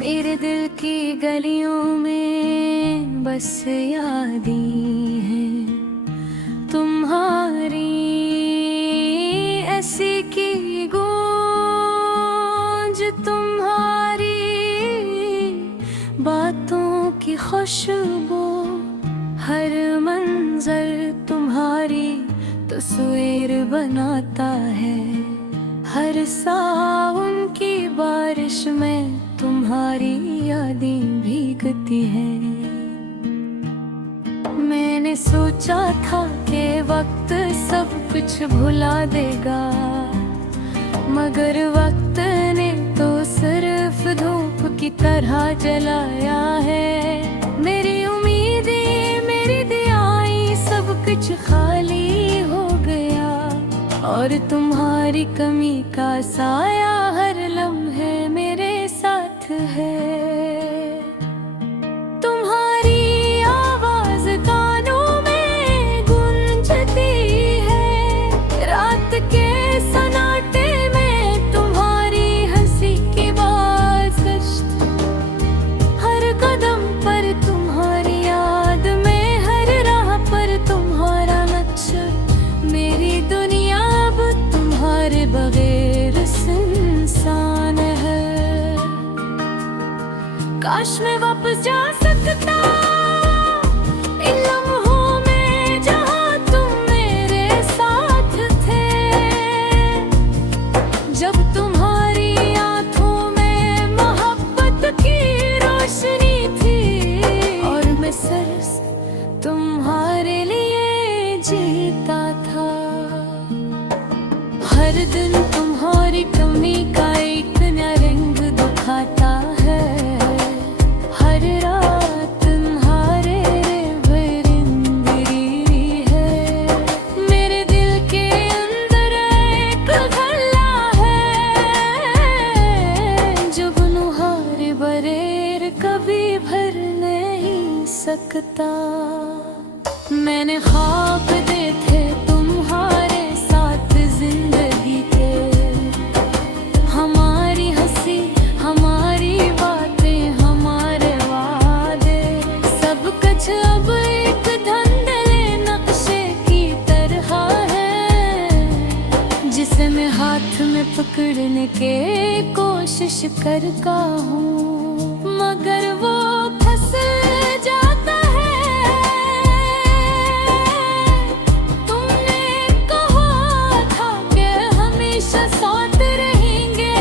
मेरे दिल की गलियों में बस यादें हैं तुम्हारी, ऐसी की गूंज तुम्हारी बातों की खुशबू, हर मंजर तुम्हारी तस्वीर बनाता है। हर सावन की बारिश में तुम्हारी यादें भीगती हैं। मैंने सोचा था कि वक्त सब कुछ भुला देगा, मगर वक्त ने तो सिर्फ धूप की तरह जलाया है। मेरी उम्मीदें, मेरी दियाएं, सब कुछ खाली हो गया, और तुम्हारी कमी का साया हर लम्हे मेरे साथ है। तुम्हारी आवाज कानों में गूंजती है, रात के सन्नाटे में तुम्हारी हंसी की बाज़, हर कदम पर तुम्हारी याद में, हर राह पर तुम्हारा नक्शा। मेरी दुनिया अब तुम्हारे बगैर सुनसान है। काश मैं वापस जा सकता इन लम्हों में जहाँ तुम मेरे साथ थे, जब तुम्हारी आंखों में मोहब्बत की रोशनी थी, और मैं सिर्फ तुम्हारे लिए जीता था। हर दिन तुम्हारी कमी का एक नया रंग दिखाता है, हर रात तुम्हारे बरिंदगी है। मेरे दिल के अंदर एक गला है, जो गुनहार बरेर कभी भर नहीं सकता। मैंने ख्वाब देखे तुम्हारे साथ जिंदगी के, हमारी हंसी, हमारी बातें, हमारे वादे, सब कुछ अब एक धुंधले नक्शे की तरह है, जिसे मैं हाथ में पकड़ने के कोशिश करता हूँ, मगर वो फंस जाता है। तुमने कहा था कि हमेशा साथ रहेंगे,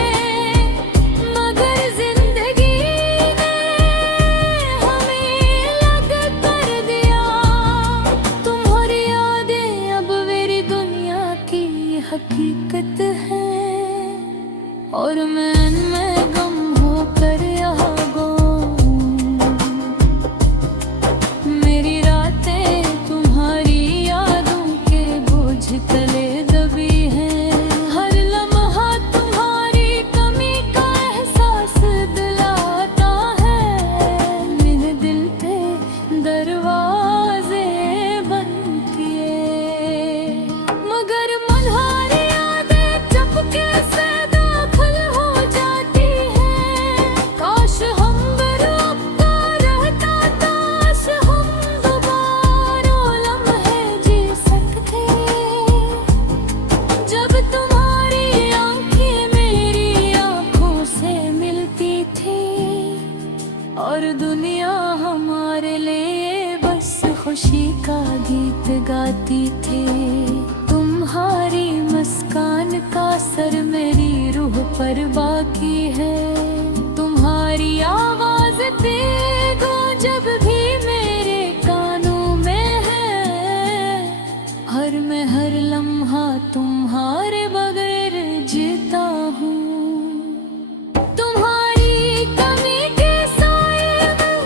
मगर जिंदगी ने हमें अलग कर दिया। तुम्हारी यादें अब मेरी दुनिया की हकीकत है, और मैं इनमें गम होकर यहाँ गुम। मेरी रातें तुम्हारी यादों के बोझ तले दबी हैं, हर लम्हा तुम्हारी कमी का एहसास दिलाता है। मेरे दिल पे दरवाजे बंद किए, मगर मनहारी यादें चुपके से दाखिल हो जाती हैं। काश हम रुका रहता, काश हम दोबारा लम्हे जी सकते, जब तुम्हारी आंखें मेरी आंखों से मिलती थी, और दुनिया हमारे लिए बस खुशी का गीत गाती थी। तुम्हारी मुस्कान का असर मेरी रूह पर बाकी है, तुम्हारी आवाज तेगो जब भी मेरे कानों में है, मैं हर लम्हा तुम्हारे बगैर जीता हूँ। तुम्हारी कमी के साए में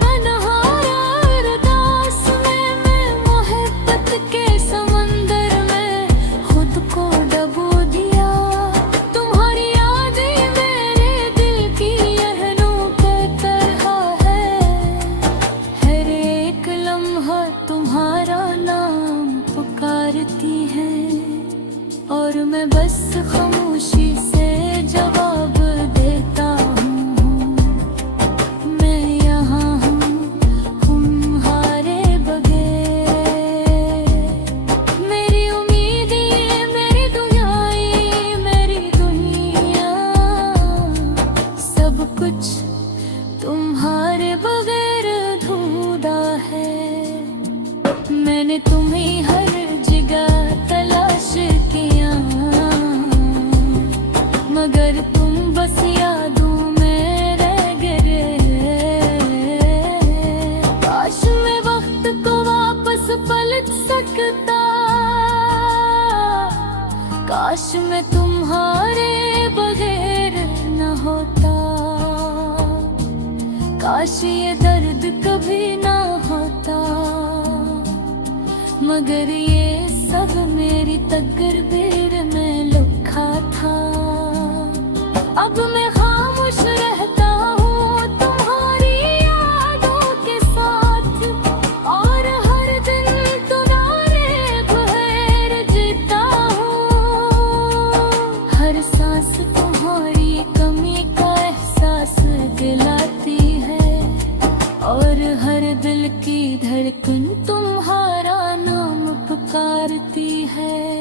पनहारा अरदास में, मैं मोहब्बत के समंदर में खुद को डुबो दिया। तुम्हारी यादें मेरे दिल की यहनों कर बगैर अधूरा है। मैंने तुम्हें हर जगह तलाश किया, मगर तुम बस यादों में रह गए। काश मैं वक्त को वापस पलट सकता, काश मैं तुम्हारे बगैर न होता, काश ये दर्द कभी ना होता, मगर ये सब मेरी तकदीर में लिखा था। अब मैं खामोश रहता हूँ तुम्हारी यादों के साथ, और हर दिन तुम्हारे बगैर जीता हूँ। हर सांस तुम्हारी कमी का एहसास दिलाती है, और हर दिल की धड़कन तुम्हारा नाम पुकारती है।